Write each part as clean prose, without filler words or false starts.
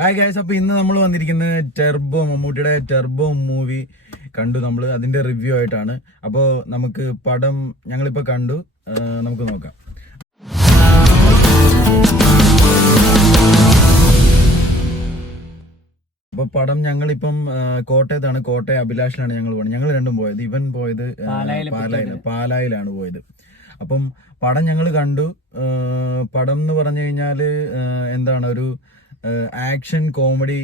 Hi guys, അപ്പൊ ഇന്ന് നമ്മൾ വന്നിരിക്കുന്നത് ടെർബോ, മമ്മൂട്ടിയുടെ ടെർബോ മൂവി കണ്ടു. നമ്മൾ അതിന്റെ റിവ്യൂ ആയിട്ടാണ്. അപ്പോൾ നമുക്ക് പടം ഞങ്ങളിപ്പോ കണ്ടു, നമുക്ക് നോക്കാം. അപ്പൊ പടം ഞങ്ങളിപ്പം കോട്ടയത്താണ്, കോട്ടയം അഭിലാഷിലാണ് ഞങ്ങൾ പോയത്. ഞങ്ങൾ രണ്ടും പോയത്, ഇവൻ പോയത് പാലായിലാണ് പോയത്. അപ്പം പടം ഞങ്ങൾ കണ്ടു. പടം എന്ന് പറഞ്ഞു കഴിഞ്ഞാല് എന്താണ്, ഒരു ആക്ഷൻ കോമഡി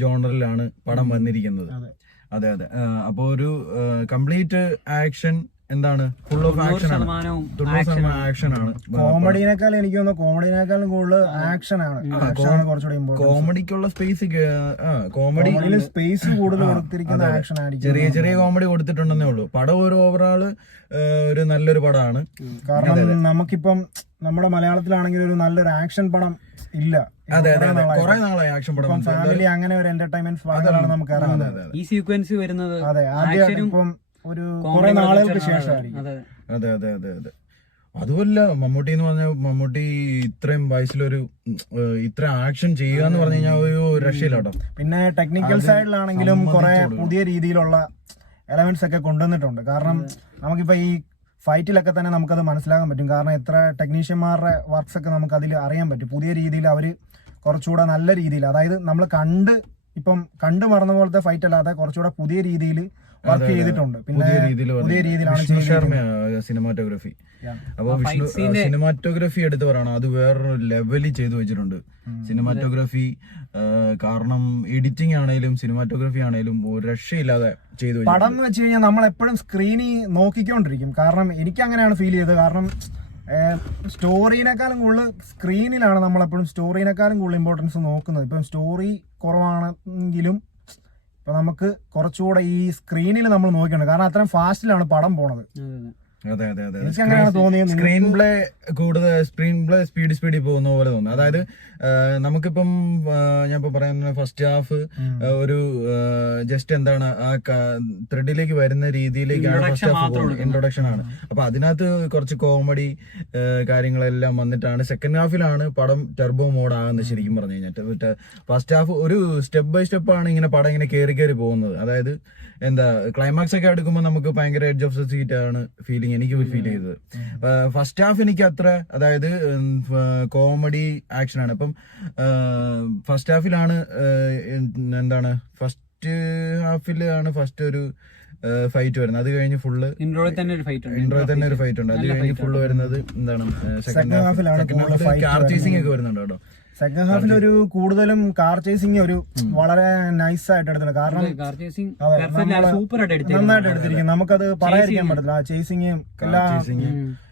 ജോണറിലാണ് പടം വന്നിരിക്കുന്നത്. അതെ അതെ. അപ്പൊ ഒരു കംപ്ലീറ്റ് ആക്ഷൻ, എന്താണ്, ഫുൾ ഓഫ് ആക്ഷൻ ആണ്, 90% ആക്ഷൻ ആണ്. കോമഡിനേക്കാളും എനിക്ക് തോന്നുന്നു കോമഡിനേക്കാളും കൂടുതൽ ആക്ഷൻ ആണ്. കോമഡിക്കുള്ള സ്പേസ്, കോമഡി സ്പേസ് കൂടുതൽ കൊടുത്തിരിക്കുന്ന ആക്ഷൻ ആയിരിക്കും. ചെറിയ ചെറിയ കോമഡി കൊടുത്തിട്ടുണ്ടെന്നേ ഉള്ളൂ. പടം ഒരു ഓവറോള് ഒരു നല്ലൊരു പടമാണ്. കാരണം നമുക്കിപ്പം നമ്മുടെ മലയാളത്തിലാണെങ്കിൽ ഒരു നല്ലൊരു ആക്ഷൻ പടം ഇല്ല. അതെ അതെ, കുറെ നാളായി ആക്ഷൻ പടം. ഫാമിലി അങ്ങനെ ഒരു എന്റർടൈൻമെന്റ് പടങ്ങളാണ് നമുക്ക് ഇറങ്ങുന്നത്. ഈ സീക്വൻസ് വരുന്നത് അതെ ആദ്യം ഇപ്പം ഒരു കുറെ നാളുകൾക്ക് ശേഷമായിരിക്കും. അതെ അതെ അതെ അതെ. അതുമല്ല, മമ്മൂട്ടി എന്ന് പറഞ്ഞാൽ, മമ്മൂട്ടി ഇത്രയും വയസ്സിലൊരു ഇത്ര ആക്ഷൻ ചെയ്യുക എന്ന് പറഞ്ഞു കഴിഞ്ഞാൽ ഒരു രക്ഷയില്ല കേട്ടോ. പിന്നെ ടെക്നിക്കൽ സൈഡിലാണെങ്കിലും കുറെ പുതിയ രീതിയിലുള്ള എലമെന്റ്സ് ഒക്കെ കൊണ്ടുവന്നിട്ടുണ്ട്. കാരണം നമുക്കിപ്പോ ഈ ഫൈറ്റിലൊക്കെ തന്നെ നമുക്കത് മനസ്സിലാക്കാൻ പറ്റും. കാരണം എത്ര ടെക്നീഷ്യന്മാരുടെ വർക്ക്സ് ഒക്കെ നമുക്ക് അതിൽ അറിയാൻ പറ്റും. പുതിയ രീതിയിൽ അവര് കുറച്ചുകൂടെ നല്ല രീതിയിൽ, അതായത് നമ്മൾ കണ്ടു മറന്ന പോലത്തെ ഫൈറ്റ് അല്ലാതെ കുറച്ചുകൂടെ പുതിയ രീതിയിൽ വർക്ക് ചെയ്തിട്ടുണ്ട്. പിന്നെ പുതിയ രീതിയിലാണ് സിനിമാറ്റോഗ്രാഫി. അപ്പൊ സിനിമാറ്റോഗ്രാഫി എടുത്ത് പറയണം, അത് വേറൊരു ലെവലിൽ ചെയ്തു വെച്ചിട്ടുണ്ട് സിനിമാറ്റോഗ്രാഫി. കാരണം എഡിറ്റിംഗ് ആണേലും സിനിമാറ്റോഗ്രാഫി ആണേലും ഒരു രക്ഷയില്ലാതെ ചെയ്തു. പടം എന്ന് വെച്ച് കഴിഞ്ഞാൽ നമ്മൾ എപ്പോഴും സ്ക്രീനിൽ നോക്കിക്കൊണ്ടിരിക്കും. കാരണം എനിക്ക് അങ്ങനെയാണ് ഫീൽ ചെയ്തത്. കാരണം സ്റ്റോറിനേക്കാളും കൂടുതൽ സ്ക്രീനിലാണ് നമ്മളെപ്പോഴും സ്റ്റോറിനേക്കാളും കൂടുതൽ ഇമ്പോർട്ടൻസ് നോക്കുന്നത്. ഇപ്പം സ്റ്റോറി കുറവാണെങ്കിലും ഇപ്പൊ നമുക്ക് കുറച്ചുകൂടെ ഈ സ്ക്രീനിൽ നമ്മൾ നോക്കിയുണ്ട്. കാരണം അത്രയും ഫാസ്റ്റിലാണ് പടം പോണത്. അതെ അതെ അതെ. എനിക്കങ്ങനെയാണ് തോന്നിയത്. സ്ക്രീൻ പ്ലേ സ്പീഡിൽ പോകുന്ന പോലെ തോന്നുന്നു. അതായത് നമുക്കിപ്പം ഞാൻ ഇപ്പൊ പറയുന്ന ഫസ്റ്റ് ഹാഫ് ഒരു ജസ്റ്റ് എന്താണ്, ആ ത്രെഡിലേക്ക് വരുന്ന രീതിയിലേക്കാണ് ഫസ്റ്റ് ഹാഫ് പോകുന്നത്, ഇൻട്രൊഡക്ഷൻ ആണ്. അപ്പൊ അതിനകത്ത് കുറച്ച് കോമഡി കാര്യങ്ങളെല്ലാം വന്നിട്ടാണ് സെക്കൻഡ് ഹാഫിലാണ് പടം ടെർബോ മോഡ് ആകുന്നത്. ശരിക്കും പറഞ്ഞു കഴിഞ്ഞാൽ ഫസ്റ്റ് ഹാഫ് ഒരു സ്റ്റെപ്പ് ബൈ സ്റ്റെപ്പ് ആണ് ഇങ്ങനെ പടം ഇങ്ങനെ കയറി പോകുന്നത്. അതായത് എന്താ, ക്ലൈമാക്സ് ഒക്കെ എടുക്കുമ്പോൾ നമുക്ക് ഭയങ്കര എഡ്ജ് ഓഫ് ദ സീറ്റ് ആണ് ഫീലിംഗ് എനിക്ക് ഫീൽ ചെയ്തത്. ഫസ്റ്റ് ഹാഫ് എനിക്ക് അത്ര, അതായത് കോമഡി ആക്ഷൻ ആണ്. ഇപ്പം ഫസ്റ്റ് ഹാഫിലാണ് എന്താണ്, ഫസ്റ്റ് ഹാഫിലാണ് ഫസ്റ്റ് ഒരു ഫൈറ്റ് വരുന്നത്. അത് കഴിഞ്ഞ് ഫുള്ള് ഇൻട്രോയിൽ തന്നെ ഒരു ഫൈറ്റ് ഉണ്ട്. അത് കഴിഞ്ഞ് ഫുള്ള് വരുന്നത് എന്താണ്, സെക്കൻഡ് ഹാഫിൽ കാർ ചേസിംഗ് ഒക്കെ വരുന്നുണ്ട് കേട്ടോ. സെക്കൻഡ് ഹാഫിൽ ഒരു കൂടുതലും കാർ ചേസിംഗ് ഒരു വളരെ നൈസ് ആയിട്ട് എടുത്തിട്ടുണ്ട്. കാരണം നന്നായിട്ട് എടുത്തിരിക്കും. നമുക്കത് പറയാതിരിക്കാൻ പറ്റത്തില്ല. ചേസിംഗും എല്ലാം,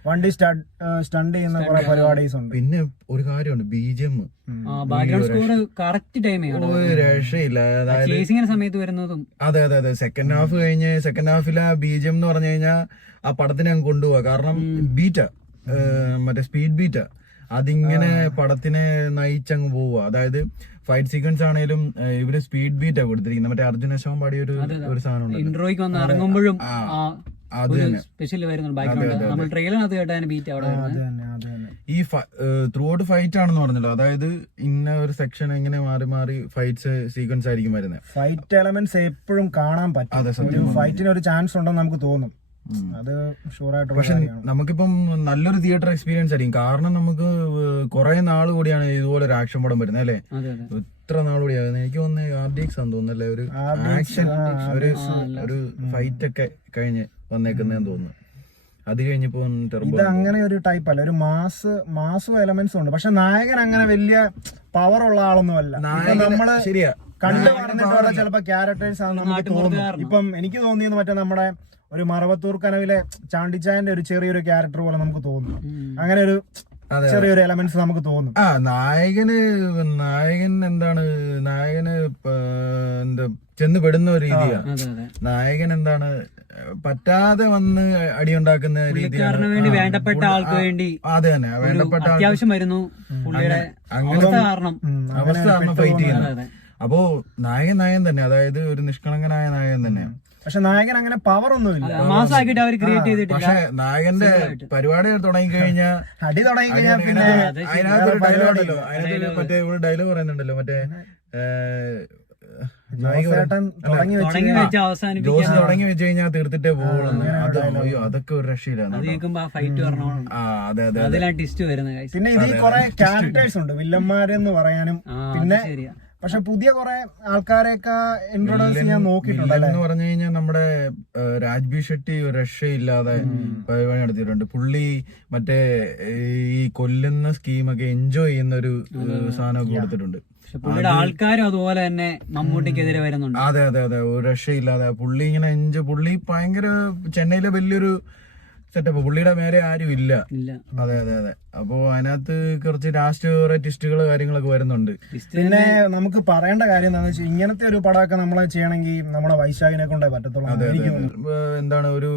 വണ്ടി സ്റ്റണ്ട് ചെയ്യുന്ന കുറെ പരിപാടീസ് ഉണ്ട്. പിന്നെ ഒരു കാര്യമുണ്ട്, BGM ഒരു രക്ഷയില്ല. അതായത് സമയത്ത് വരുന്നതും അതെ അതെ അതെ. സെക്കൻഡ് ഹാഫിലെ BGM എന്ന് പറഞ്ഞു കഴിഞ്ഞാൽ ആ പടത്തിനെ അങ്ങ് കൊണ്ടുപോവാ. കാരണം ബീറ്റാ, മറ്റേ സ്പീഡ് ബീറ്റാ, അതിങ്ങനെ പടത്തിനെ നയിച്ചങ്ങ് പോവുക. അതായത് ഫൈറ്റ് സീക്വൻസ് ആണേലും ഇവര് സ്പീഡ് ബീറ്റാ കൊടുത്തിരിക്കുന്നത്. മറ്റേ അർജുൻ അശോകൻ പാടിയ ഒരു സാധനം ഇൻട്രോയ്ക്ക് വന്ന് ഇറങ്ങുമ്പോഴും അത് തന്നെ സ്പെഷ്യൽ വരുന്നുണ്ട്. ഈ ത്രൂ ഔട്ട് ഫൈറ്റ് ആണെന്ന് പറഞ്ഞല്ലോ. അതായത് ഇന്ന ഒരു സെക്ഷൻ എങ്ങനെ മാറി മാറി ഫൈറ്റ്സ് സീക്വൻസ് ആയിരിക്കും വരുന്നത്. ഫൈറ്റ് എലമെന്റ്സ് എപ്പോഴും കാണാൻ പറ്റും. ഫൈറ്റിന് ഒരു ചാൻസ് ഉണ്ടെന്ന് നമുക്ക് തോന്നും. അത് ഷുവറായിട്ട്. പക്ഷെ നമുക്കിപ്പം നല്ലൊരു തിയേറ്റർ എക്സ്പീരിയൻസ് ആയിരിക്കും. കാരണം നമുക്ക് കുറെ നാള് കൂടിയാണ് ഇതുപോലെ ഒരു ആക്ഷൻ പടം വരുന്നത് അല്ലേ. ഇത്ര നാൾ കൂടിയാണ് എനിക്ക് തോന്നുന്നത് RDX ആണെന്ന് തോന്നുന്നല്ലേ, ഒരു ആക്ഷൻ ഒരു ഫൈറ്റ് ഒക്കെ കഴിഞ്ഞ് വന്നേക്കുന്നതെന്ന് തോന്നുന്നു. അത് കഴിഞ്ഞപ്പോ ഇത് അങ്ങനെ ഒരു ടൈപ്പ് അല്ല, ഒരു മാസ് എലമെന്റ്സ് ഉണ്ട്. പക്ഷെ നായകൻ അങ്ങനെ വലിയ പവർ ഉള്ള ആളൊന്നും അല്ല. നമ്മള് ശരിയാ കണ്ടു പറഞ്ഞിട്ട് ചിലപ്പോ ക്യാരക്ടേഴ്സ് ആണ് നമുക്ക് തോന്നുന്നു. ഇപ്പം എനിക്ക് തോന്നിയത് മറ്റേ നമ്മുടെ ഒരു മറവത്തൂർ കനവിലെ ചാണ്ടിച്ചായന്റെ ഒരു ചെറിയൊരു ക്യാരക്ടർ പോലെ നമുക്ക് തോന്നും. അങ്ങനെ ഒരു ചെറിയൊരു എലമെന്റ്സ് നമുക്ക് തോന്നും. നായകൻ എന്താണ്, നായകന് എന്താ ചെന്ന് പെടുന്ന ഒരു രീതിയാണ്. നായകൻ എന്താണ് പറ്റാതെ വന്ന് അടിയുണ്ടാക്കുന്ന രീതിയാണ്. വേണ്ടപ്പെട്ട ആൾക്ക് വേണ്ടി അത് തന്നെ, വേണ്ടപ്പെട്ട അത്യാവശ്യം വരുന്നു, അവസ്ഥ കാരണം ഫൈറ്റ് ചെയ്യുന്നത്. അപ്പോ നായകൻ തന്നെ, അതായത് ഒരു നിഷ്കളങ്കനായ നായകൻ തന്നെയാണ്. പക്ഷെ നായകൻ അങ്ങനെ പവർ ഒന്നുമില്ല. മാസമാക്കിട്ട് അവർ ക്രിയേറ്റ് ചെയ്തിട്ടില്ല. പക്ഷെ നായകന്റെ പരിപാടി തുടങ്ങി കഴിഞ്ഞാൽ അടി തുടങ്ങി കഴിഞ്ഞാൽ പിന്നെ അതിനകത്തൊരു ഡയലോഗ് ഉണ്ടല്ലോ, അതിനകത്ത് മറ്റേ ഒരു ഡയലോഗ് പറയുന്നുണ്ടല്ലോ, മറ്റേ ജോസേട്ടൻ തുടങ്ങി തുടങ്ങി വെച്ച് അവസാനിപ്പിക്കാൻ ജോസ് തുടങ്ങി വെച്ച് കഴിഞ്ഞാൽ തീർത്തിട്ടേ പോകുള്ളൂ. അത് അയ്യോ അതൊക്കെ ഒരു രക്ഷയിലാണ്. അത് കേൾക്കുമ്പോ ആ ഫൈറ്റ് പറഞ്ഞോളൂ. അതെ അതെ. അതിലാണ് ട്വിസ്റ്റ് വരുന്ന കാര്യം. പിന്നെ ഇതിൽ കുറെ ക്യാരക്ടേഴ്സ് ഉണ്ട് വില്ലന്മാരെന്ന് പറയാനും. പിന്നെ ശരിയാ. പക്ഷെ പുതിയ കുറെ ആൾക്കാരെയൊക്കെ ഇൻട്രോഡ്യൂസ് ചെയ്യാൻ നോക്കിയിട്ടുണ്ട് അല്ലെ. എന്ന് പറഞ്ഞു കഴിഞ്ഞാൽ നമ്മുടെ രാജ്ബി ഷെട്ടി ഒരു രക്ഷയില്ലാതെ പരിപാടി നടത്തിയിട്ടുണ്ട്. പുള്ളി മറ്റേ ഈ കൊല്ലുന്ന സ്കീമൊക്കെ എൻജോയ് ചെയ്യുന്ന ഒരു സാധനമൊക്കെ കൊടുത്തിട്ടുണ്ട്. പക്ഷെ പുള്ളിയുടെ ആൾക്കാരും അതുപോലെ തന്നെ മമ്മൂട്ടിക്കെതിരെ വരുന്നുണ്ട്. അതെ അതെ അതെ, ഒരു രക്ഷയില്ലാതെ പുള്ളി ഇങ്ങനെ പുള്ളി ഭയങ്കര ചെന്നൈയിലെ വലിയൊരു സെറ്റപ്പ്, പുള്ളിയുടെ മേലെ ആരും ഇല്ല. അതെ അതെ അതെ. അപ്പോ അതിനകത്ത് കുറച്ച് രാഷ്ട്രീയ ട്വിസ്റ്റുകൾ കാര്യങ്ങളൊക്കെ വരുന്നുണ്ട്. പിന്നെ നമുക്ക് പറയേണ്ട കാര്യം എന്താണെന്ന് വെച്ചാൽ ഇങ്ങനത്തെ ഒരു പടമൊക്കെ നമ്മളെ ചെയ്യണമെങ്കിൽ നമ്മുടെ വൈശാഖിനെ കൊണ്ടേ പറ്റത്തുള്ളൂ. എന്താണ് ഒരു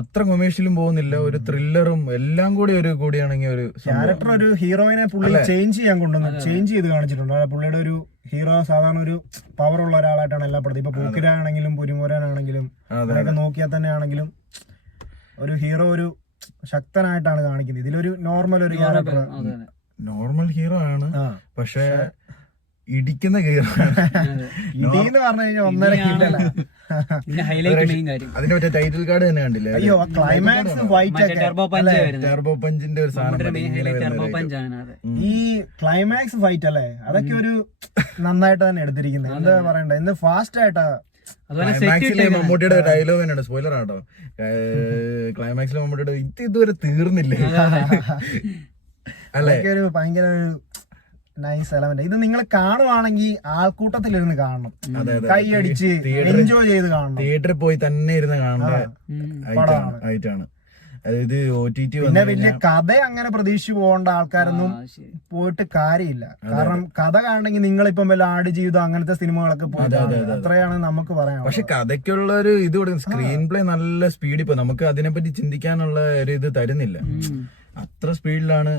അത്ര കൊമേഴ്ഷ്യലും പോകുന്നില്ല, ഒരു ത്രില്ലറും എല്ലാം കൂടി കൂടിയാണെങ്കിൽ ഒരു ക്യാരക്ടർ ഒരു ഹീറോയിനെ പുള്ളി ചേഞ്ച് ചെയ്യാൻ കൊണ്ടുവന്നു, ചേഞ്ച് ചെയ്ത് കാണിച്ചിട്ടുണ്ട്. പുള്ളിയുടെ ഒരു ഹീറോ സാധാരണ ഒരു പവർ ഉള്ള ഒരാളായിട്ടാണ് എല്ലാ പടത്തും. ഇപ്പൊ പൂക്കിരാണെങ്കിലും പുരിമുരാനാണെങ്കിലും അതൊക്കെ നോക്കിയാൽ തന്നെ ആണെങ്കിലും ഒരു ഹീറോ ഒരു ശക്തനായിട്ടാണ് കാണിക്കുന്നത്. ഇതിലൊരു നോർമൽ ഒരു ക്യാരക്ടർ, നോർമൽ ഹീറോ ആണ്. പക്ഷെ ഇടിക്കുന്ന ഹീറോ ഇടിന്ന് പറഞ്ഞു കഴിഞ്ഞാൽ 1.5 കിലോ. അതിന്റെ മറ്റേ ടൈറ്റിൽ കാർഡ് തന്നെ കണ്ടില്ലേ? അയ്യോ ക്ലൈമാക്സ് വൈറ്റ് ടെർബോ പഞ്ചിന്റെ ഒരു സാധനം. ഈ ക്ലൈമാക്സ് ഫൈറ്റ് അല്ലേ, അതൊക്കെ ഒരു നന്നായിട്ട് തന്നെ എടുത്തിരിക്കുന്നത്. എന്താ പറയണ്ടേ, എന്ത് ഫാസ്റ്റ് ആയിട്ടാ. ക്ലൈമാക്സിലെ മമ്മൂട്ടിയുടെ ഡയലോഗ് തന്നെയാണ്, സ്പോയിലർ ആട്ടോ. ക്ലൈമാക്സിലെ മമ്മൂട്ടിയുടെ ഇതുവരെ തീർന്നില്ലേ അല്ലേ? ഒരു ഭയങ്കര ഒരു നൈസ് എലമെന്റ്. ഇത് നിങ്ങൾ കാണുവാണെങ്കിൽ ആൾക്കൂട്ടത്തിലിരുന്ന് കാണണം, കൈയടിച്ച് എൻജോയ് ചെയ്ത് കാണണം. തിയേറ്ററിൽ പോയി തന്നെ ഇരുന്ന് കാണേണ്ട ആയിട്ടാണ്. അതായത് OTT പിന്നെ വലിയ കഥ അങ്ങനെ പ്രതീക്ഷിച്ചു പോകേണ്ട ആൾക്കാരൊന്നും പോയിട്ട് കാര്യമില്ല. കാരണം കഥ കാണണമെങ്കിൽ നിങ്ങളിപ്പം വല്ല ആടുജീവിതം അങ്ങനത്തെ സിനിമകളൊക്കെ പോയി, അത്രയാണ് നമുക്ക് പറയാം. പക്ഷെ കഥയ്ക്കുള്ള ഒരു ഇത് സ്ക്രീൻ പ്ലേ നല്ല സ്പീഡ്, ഇപ്പൊ നമുക്ക് അതിനെപ്പറ്റി ചിന്തിക്കാനുള്ള ഒരു ഇത് തരുന്നില്ല. അത്ര സ്പീഡിലാണ്.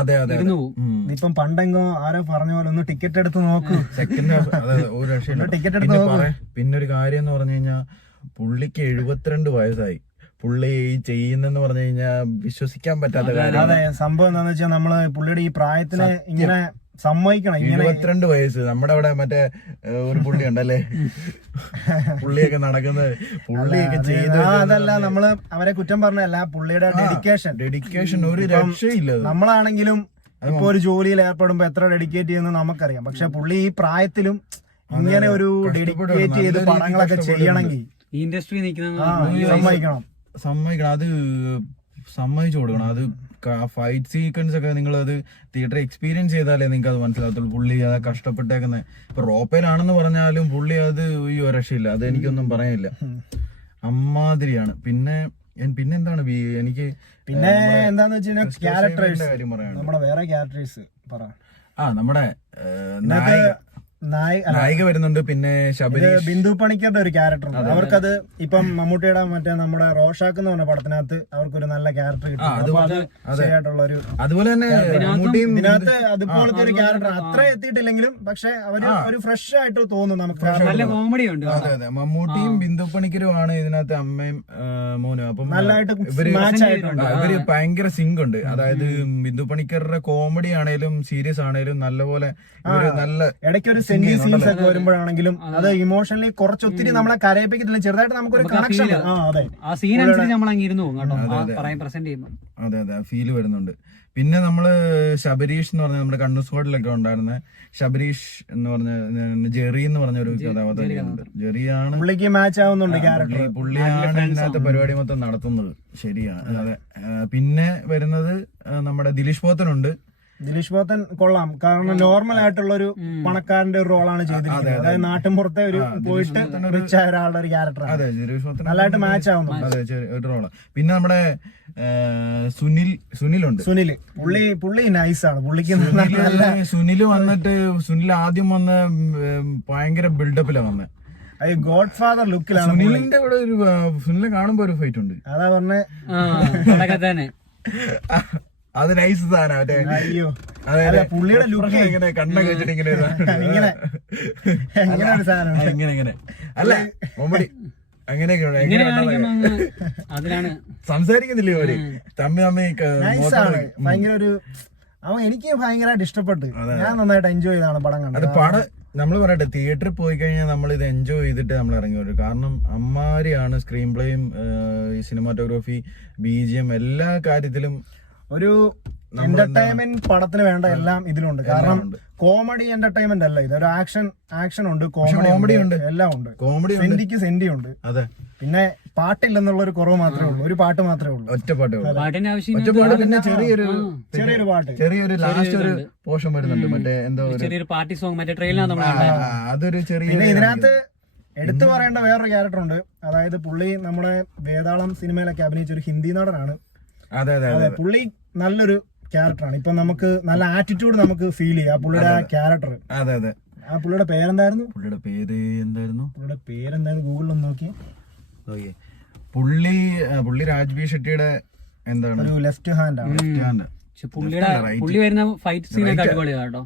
അതെ അതെ. ഇപ്പം പണ്ടെങ്കോ ആരോ പറഞ്ഞ പോലെ ഒന്ന് ടിക്കറ്റ് എടുത്ത് നോക്കൂ, സെക്കൻഡ് ഒരു രക്ഷയില്ല. ടിക്കറ്റ് എടുത്ത് നോക്കൂ. പിന്നെ ഒരു കാര്യം എന്ന് പറഞ്ഞു കഴിഞ്ഞാൽ പുള്ളിക്ക് 72 വയസ്സായി. പുള്ളി ഈ ചെയ്യുന്നെന്ന് പറഞ്ഞു കഴിഞ്ഞാൽ വിശ്വസിക്കാൻ പറ്റാത്ത കാര്യം. അതെ, സംഭവം എന്താന്ന് വെച്ചാൽ നമ്മള് പുള്ളിയുടെ ഈ പ്രായത്തിന് ഇങ്ങനെ സമ്മതിക്കണം. 72 വയസ്സ്. നമ്മുടെ അവിടെ മറ്റേ ഒരു പുള്ളി ഉണ്ടല്ലേ, പുള്ളിയൊക്കെ നടക്കുന്നത്, പുള്ളിയൊക്കെ ചെയ്ത്. അതല്ല നമ്മള് അവരെ കുറ്റം പറഞ്ഞല്ല, പുള്ളിയുടെ ഡെഡിക്കേഷൻ ഒരു രക്ഷയില്ല. നമ്മളാണെങ്കിലും ഇപ്പൊ ഒരു ജോലിയിൽ ഏർപ്പെടുമ്പോ എത്ര ഡെഡിക്കേറ്റ് ചെയ്യുന്നത് നമുക്കറിയാം. പക്ഷെ പുള്ളി ഈ പ്രായത്തിലും ഇങ്ങനെ ഒരു ഡെഡിക്കേറ്റ് ചെയ്ത് പടങ്ങളൊക്കെ ചെയ്യണമെങ്കിൽ ഇൻഡസ്ട്രി സമ്മതിക്കണം. അത് സമ്മതിച്ചു കൊടുക്കണം. അത് ഫൈറ്റ് സീക്വൻസ് ഒക്കെ നിങ്ങൾ അത് തിയേറ്റർ എക്സ്പീരിയൻസ് ചെയ്താലേ നിങ്ങൾക്ക് അത് മനസ്സിലാകത്തുള്ളൂ. പുള്ളി അത് കഷ്ടപ്പെട്ടേക്കുന്നത്. ഇപ്പൊ റോപ്പയിലാണെന്ന് പറഞ്ഞാലും പുള്ളി അത് ഈ രക്ഷയില്ല. അത് എനിക്കൊന്നും പറയാനില്ല, അമ്മാതിരിയാണ്. പിന്നെ എന്താണ് എനിക്ക് പിന്നെ എന്താന്ന് വെച്ച് കഴിഞ്ഞാൽ ക്യാരക്ടേഴ്സ് കാര്യം പറയാം. നമ്മുടെ വേറെ ക്യാരക്ടേഴ്സ് പറ. നമ്മുടെ നായിക വരുന്നുണ്ട്. പിന്നെ ബിന്ദു പണിക്കരുടെ ഒരു ക്യാരക്ടർ ഉണ്ട്. അവർക്കത് ഇപ്പം മമ്മൂട്ടിയുടെ മറ്റേ നമ്മുടെ റോഷാക്ക് എന്ന് പറഞ്ഞ പടത്തിനകത്ത് അവർക്കൊരു നല്ല ക്യാരക്ടർ കിട്ടും. ശരിയായിട്ടുള്ള ഒരു അതുപോലെ തന്നെ ഇതിനകത്ത് അതുപോലത്തെ ഒരു ക്യാരക്ടർ അത്ര എത്തിയിട്ടില്ലെങ്കിലും പക്ഷെ അവര് ഒരു ഫ്രഷ് ആയിട്ട് തോന്നും നമുക്ക്. നല്ല കോമഡി ഉണ്ട്. അതെ അതെ, മമ്മൂട്ടിയും ബിന്ദു പണിക്കരുമാണ് ഇതിനകത്ത് അമ്മയും മോനും. അപ്പം നല്ലതായിട്ട് ഇവര് ഭയങ്കര സിങ്ക് ഉണ്ട്. അതായത് ബിന്ദു പണിക്കരുടെ കോമഡി ആണേലും സീരിയസ് ആണേലും നല്ലപോലെ നല്ല ഇടയ്ക്കൊരു സെന്റി സീൻസ് ഒക്കെ വരുമ്പോഴാണെങ്കിലും അത് ഇമോഷണലി കുറച്ച് ഒത്തിരി നമ്മളെ കരയിപ്പിക്കത്തില്ല, ചെറുതായിട്ട് നമുക്കൊരു കണക്ഷൻ. അതെ അതെ, ഫീല് വരുന്നുണ്ട്. പിന്നെ നമ്മള് ശബരീഷ് എന്ന് പറഞ്ഞ നമ്മുടെ കണ്ണൂർ സ്ക്വാഡിലൊക്കെ ഉണ്ടായിരുന്ന ശബരീഷ് എന്ന് പറഞ്ഞ ജെറി എന്ന് പറഞ്ഞ ഒരു കഥാപാത്രമുണ്ട്. ജെറിയാണ് പുള്ളിക്ക് മാച്ച് ആവുന്നുണ്ട് ക്യാരക്ടർ. പുള്ളിയാണ് ഇതിനകത്ത് പരിപാടി മൊത്തം നടത്തുന്നത്. ശരിയാണ്. അതെ. പിന്നെ വരുന്നത് നമ്മുടെ ദിലീഷ് പോത്തനുണ്ട്. ദിലീഷ് പോത്തൻ കൊള്ളാം, കാരണം നോർമൽ ആയിട്ടുള്ള ഒരു പണക്കാരന്റെ ഒരു റോളാണ് ചെയ്തിരിക്കുന്നത്. അതായത് നാട്ടിൻപുറത്തെ ഒരു പോയിട്ട് റിച്ച് ആയ ഒരാളുടെ ഒരു ക്യാരക്ടറാണ്. അതെ, ദിലീഷ് പോത്തൻ നല്ലതായിട്ട് മാച്ച് ആവുന്നു. അതെ, ഒരു റോള്. പിന്നെ നമ്മുടെ സുനിലുണ്ട്. പുള്ളി നൈസാണ്. പുള്ളിക്ക് സുനിൽ വന്നിട്ട് സുനിൽ ആദ്യം വന്ന് ഭയങ്കര ബിൽഡപ്പിലാണ് വന്നത്. God father ലുക്കിലാണ്. സുനിലിന്റെ ഇവിടെ ഒരു സുനിലിനെ കാണുമ്പോ ഒരു ഫൈറ്റ് ഉണ്ട്. അതാ പറഞ്ഞേ, അത് നൈസ് സാധനം. അയ്യോ അതെ അല്ല, പുള്ളിയുടെ ലുക്ക് ഇങ്ങനെ കണ്ണൊക്കെ വെച്ചിട്ട് ഇങ്ങനെ ഇങ്ങനെ എങ്ങനെ ഒരു സാധനം ഇങ്ങനെ അല്ല മമ്മൂടി അങ്ങനെയൊക്കെ ഇങ്ങനെ കാണിക്കുമ്പോ അതിലാണ് സംസാരിക്കുന്നില്ലേ അവര് തമ്മി നൈസാണ്. ഭയങ്കര ഒരു എനിക്ക് ഭയങ്കരമായിട്ട് ഇഷ്ടപ്പെട്ടു. ഞാൻ നന്നായിട്ട് എൻജോയ് ചെയ്താണ് പടം അത് കണ്ടത്. പടം നമ്മൾ പറയട്ടെ, തിയേറ്ററിൽ പോയി കഴിഞ്ഞാൽ നമ്മൾ ഇത് എൻജോയ് ചെയ്തിട്ട് നമ്മൾ ഇറങ്ങി വരും. കാരണം അമ്മാരിയാണ് സ്ക്രീൻ പ്ലേയും സിനിമാറ്റോഗ്രാഫി, BGM എല്ലാ കാര്യത്തിലും ഒരു എന്റർടൈൻമെന്റ് പടത്തിന് വേണ്ട എല്ലാം ഇതിലുണ്ട്. കാരണം കോമഡി എന്റർടൈൻമെന്റ് അല്ല ഇത്, ഒരു ആക്ഷൻ ഉണ്ട്, കോമഡി ഉണ്ട്, എല്ലാം ഉണ്ട്. കോമഡി സെന്റിക്ക് സെന്റി ഉണ്ട്. അതെ, പിന്നെ പാട്ടില്ലെന്നുള്ള ഒരു കുറവ് മാത്രമേ ഉള്ളൂ. ഒരു പാട്ട് മാത്രമേ ഉള്ളൂ, ഒറ്റപ്പാട്ട്. പാട്ടിന്റെ ആവശ്യം ഒറ്റപ്പാട്ട് പിന്നെ ചെറിയൊരു പാട്ട്, ചെറിയൊരു ലാസ്റ്റ് ഒരു പോഷൻ വരുന്നുണ്ട്. മറ്റേ എന്തോ ചെറിയൊരു പാർട്ടി സോങ് മറ്റേ ട്രെയിലാണ് നമ്മൾ അതൊരു ചെറിയ. പിന്നെ ഇതിനകത്ത് എടുത്തു പറയേണ്ട വേറൊരു ക്യാരക്ടർ ഉണ്ട്. അതായത് പുള്ളി നമ്മുടെ വേതാളം സിനിമയിലൊക്കെ അഭിനയിച്ച ഒരു ഹിന്ദി നടനാണ്. അതെ അതെ അതെ, പുള്ളി നല്ലൊരു ക്യാരക്ടറാണ്. ഇപ്പൊ നമുക്ക് നല്ല ആറ്റിറ്റ്യൂഡ് നമുക്ക് ഫീൽ ചെയ്യാം ആ പുള്ളിയുടെ ആ ക്യാരക്ടർ. അതെ അതെ. ആ പുള്ളിയുടെ പേരെന്തായിരുന്നു? പുള്ളിയുടെ പേരെന്തായിരുന്നു? ഗൂഗിളിൽ ഒന്ന് നോക്കി. പുള്ളി രാജ്ബി ഷെട്ടിയുടെ എന്താണ് ഒരു ലെഫ്റ്റ് ഹാൻഡ് ആണ്. പുള്ളി വരുന്ന ഫൈറ്റ് സീനൊക്കെ അടിപൊളിയാണ് കേട്ടോ.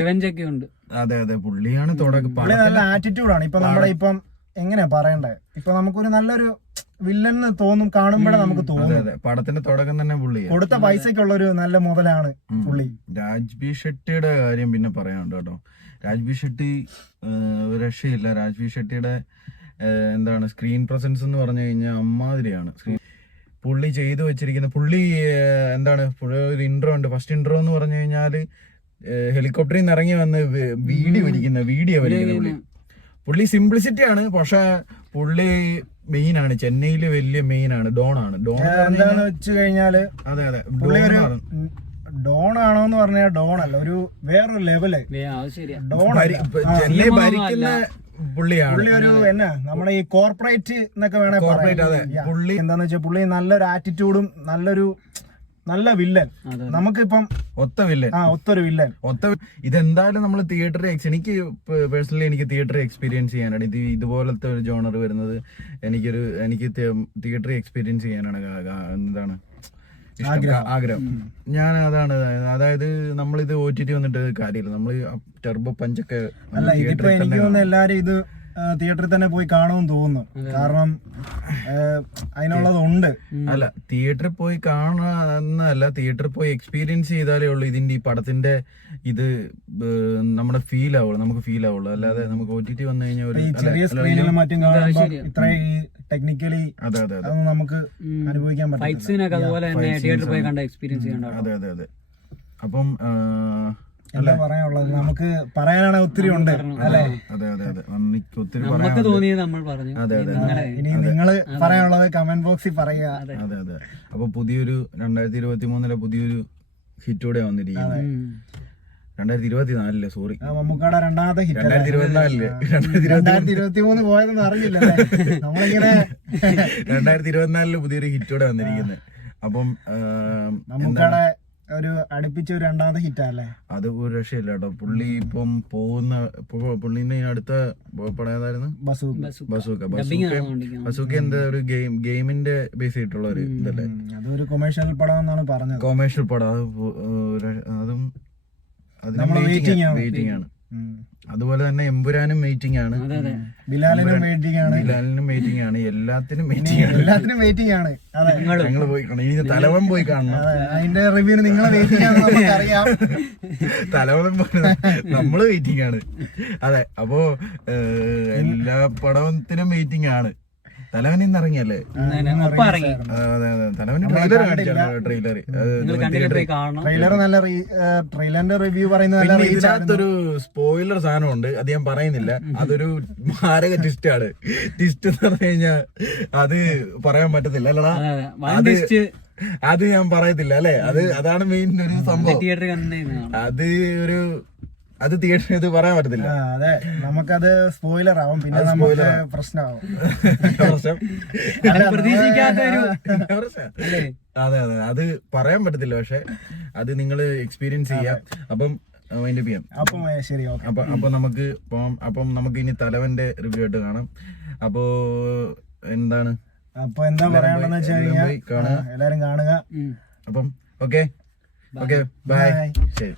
റിവെഞ്ച് ഒക്കെ ഉണ്ട്. അതെ അതെ, പുള്ളിയാണ് തുടക്കം. പുള്ളി നല്ല ആറ്റിറ്റ്യൂഡാണ്. ഇപ്പൊ നമ്മുടെ ഇപ്പം എങ്ങനെയാ പറയണ്ടേ, ഇപ്പൊ നമുക്കൊരു നല്ലൊരു വില്ലൻ തോന്നും, കാണുമ്പോഴേ നമുക്ക് തോന്നും. പടത്തിന്റെ തുടക്കം തന്നെ പുള്ളി കൊടുത്ത പൈസക്കുള്ള ഒരു നല്ല മുതലാണ് പുള്ളി. രാജ്ബി ഷെട്ടിയുടെ കാര്യം പിന്നെ പറയാനുണ്ട് കേട്ടോ. രാജ്ബി ഷെട്ടി ഒരു രക്ഷയില്ല. രാജ്ബി ഷെട്ടിയുടെ എന്താണ് സ്ക്രീൻ പ്രസൻസ് എന്ന് പറഞ്ഞു കഴിഞ്ഞാൽ അമ്മാതിരിയാണ്. പുള്ളി ചെയ്തു വെച്ചിരിക്കുന്ന എന്താണ് ഒരു ഇൻട്രോ ഉണ്ട്. ഫസ്റ്റ് ഇൻട്രോ എന്ന് പറഞ്ഞു കഴിഞ്ഞാല് ഹെലികോപ്റ്ററിൽ നിന്ന് ഇറങ്ങി വന്ന് വീഡിയോ വലിക്കുന്ന പുള്ളി സിംപ്ലിസിറ്റി ആണ്. പക്ഷെ പുള്ളി മെയിൻ ആണ്, ചെന്നൈയില് വലിയ മെയിൻ ആണ്. ഡോൺ എന്താന്ന് വെച്ച് കഴിഞ്ഞാല്, അതെ അതെ, ഡോൺ ആണോന്ന് പറഞ്ഞാൽ ഡോൺ അല്ല, ഒരു വേറൊരു ലെവല്. ചെന്നൈ ഭരിക്കുന്ന പുള്ളിയാണ്. പുള്ളി ഒരു നമ്മുടെ ഈ കോർപ്പറേറ്റ് എന്നൊക്കെ വേണേ പറയാം. പുള്ളി എന്താന്ന് വെച്ചാൽ പുള്ളി നല്ലൊരു ആറ്റിറ്റ്യൂഡും നല്ല വില്ലൻ. നമുക്കിപ്പം ഒത്തൊരു വില്ലൻ. ഇതെന്തായാലും നമ്മൾ തിയേറ്ററിൽ എനിക്ക് പേഴ്സണലി എനിക്ക് തിയേറ്ററിൽ എക്സ്പീരിയൻസ് ചെയ്യാനാണ് ഇതുപോലത്തെ ഒരു ജോണർ വരുന്നത്. എനിക്ക് തിയേറ്ററിൽ എക്സ്പീരിയൻസ് ചെയ്യാനാണ് എന്താണ് ആഗ്രഹം. ഞാൻ അതാണ്, അതായത് നമ്മളിത് OTT വന്നിട്ട് കാര്യമില്ല. നമ്മൾ ടെർബോ പഞ്ചൊക്കെ എനിക്ക് തോന്നുന്നു എല്ലാരും ഇത് തിയേറ്ററിൽ തന്നെ പോയി കാണുമെന്ന് തോന്നുന്നു. കാരണം അതിനുള്ളതുണ്ട്. അല്ല, തിയേറ്ററിൽ പോയി കാണാന്നല്ല, തിയേറ്ററിൽ പോയി എക്സ്പീരിയൻസ് ചെയ്താലേ ഉള്ളൂ ഇതിന്റെ ഈ പടത്തിന്റെ ഇത് നമ്മുടെ നമുക്ക് ഫീൽ ആവുള്ളൂ. അല്ലാതെ നമുക്ക് OTT വന്നു കഴിഞ്ഞാൽ ചെറിയ സ്ക്രീനിലും മറ്റും കാണുമ്പോൾ ഇത്ര ടെക്നിക്കലി നമുക്ക് അനുഭവിക്കാൻ പറ്റും. അതെ അതെ അതെ. അപ്പം എന്താ പറയാനുള്ളത്, നമുക്ക് പറയാനാണ് ഒത്തിരി ഉണ്ട് അല്ലെ. അതെ അതെ അതെ, ഒത്തിരി നമുക്ക് തോന്നിയത് നമ്മൾ പറഞ്ഞു. അതെ അതെ. ഇനി നിങ്ങള് പറയാനുള്ളത് കമന്റ് ബോക്സിൽ പറയുക. അതെ അതെ. അപ്പൊ പുതിയൊരു 2023 പുതിയൊരു ഹിറ്റോടെ വന്നിരിക്കുന്നത്. 2024 സോറി, മമ്മൂക്കാടെ രണ്ടാമത്തെ ഹിറ്റ്. 2023 പോയതെന്ന് അറിഞ്ഞില്ല നമ്മളിങ്ങനെ. 2024 പുതിയൊരു ഹിറ്റോടെ വന്നിരിക്കുന്നത്. അപ്പം മമ്മൂക്കാടെ ഒരു അടുപ്പിച്ച ഒരു രണ്ടാമത്തെ ഹിറ്റ് അല്ലേ. അത് ഒരു രക്ഷയില്ല കേട്ടോ. പുള്ളി ഇപ്പം പുള്ളിന്റെ അടുത്ത പടം ഏതായിരുന്നു? ബസൂക്ക എന്താ ഒരു ഗെയിമിന്റെ ബേസ് ചെയ്തിട്ടുള്ള ഒരു ഇതല്ലേ. അതൊരു കൊമേഴ്ഷ്യൽ പടം എന്നാണ് പറഞ്ഞത്. കൊമേഴ്ഷ്യൽ പടം അതും വെയിറ്റിംഗ് ആണ്. അതുപോലെ തന്നെ എമ്പുരാനും വെയിറ്റിംഗ് ആണ്, ബിലാലിനും വെയിറ്റിംഗ് ആണ്, എല്ലാത്തിനും വെയിറ്റിംഗ് ആണ്. ഞങ്ങള് പോയി കാണണം. ഇനി തലവൻ പോയി കാണണം. അതിന്റെ റിവ്യൂ നിങ്ങളെ വെയിറ്റിംഗ് ആണ്, നമുക്കറിയാം. തലവൻ നമ്മള് വെയിറ്റിംഗ് ആണ്. അതെ, അപ്പോ എല്ലാ പടത്തിനും വെയിറ്റിംഗ് ആണ്. തലവൻ ഇന്ന് ഇറങ്ങിയല്ലേ? തലവന് ട്രെയിലറിന്റെ റിവ്യൂ പറയുന്നത്. ഇതിനകത്തൊരു സ്പോയിലർ സാധനമുണ്ട്, അത് ഞാൻ പറയുന്നില്ല. അതൊരു മാരക ട്വിസ്റ്റാണ്. ട്വിസ്റ്റ് എന്ന് പറഞ്ഞു കഴിഞ്ഞാൽ അത് പറയാൻ പറ്റത്തില്ല അല്ലടാ. അത് ഞാൻ പറയത്തില്ല അല്ലെ. അതാണ് മെയിൻ ഒരു സംഭവം. അത് തിയേറ്ററിൽ ഇത് പറയാൻ പറ്റത്തില്ല. അതെ, നമുക്കത് സ്പോയിലർ ആവും, പിന്നെ നമുക്ക് പ്രശ്നമാവും. അതെ അതെ, അത് പറയാൻ പറ്റത്തില്ല. പക്ഷെ അത് നിങ്ങള് എക്സ്പീരിയൻസ് ചെയ്യാം. അപ്പം അതിന്റെ ചെയ്യാം. ശരി, അപ്പൊ നമുക്ക് ഇനി തലവന്റെ റിവ്യൂ ആയിട്ട് കാണാം. അപ്പോ എന്താ പറയാനുള്ളതെന്ന് വെച്ച് കഴിഞ്ഞാൽ എല്ലാരും കാണുക. അപ്പം ഓക്കെ. Okay bye Bye. ശരി.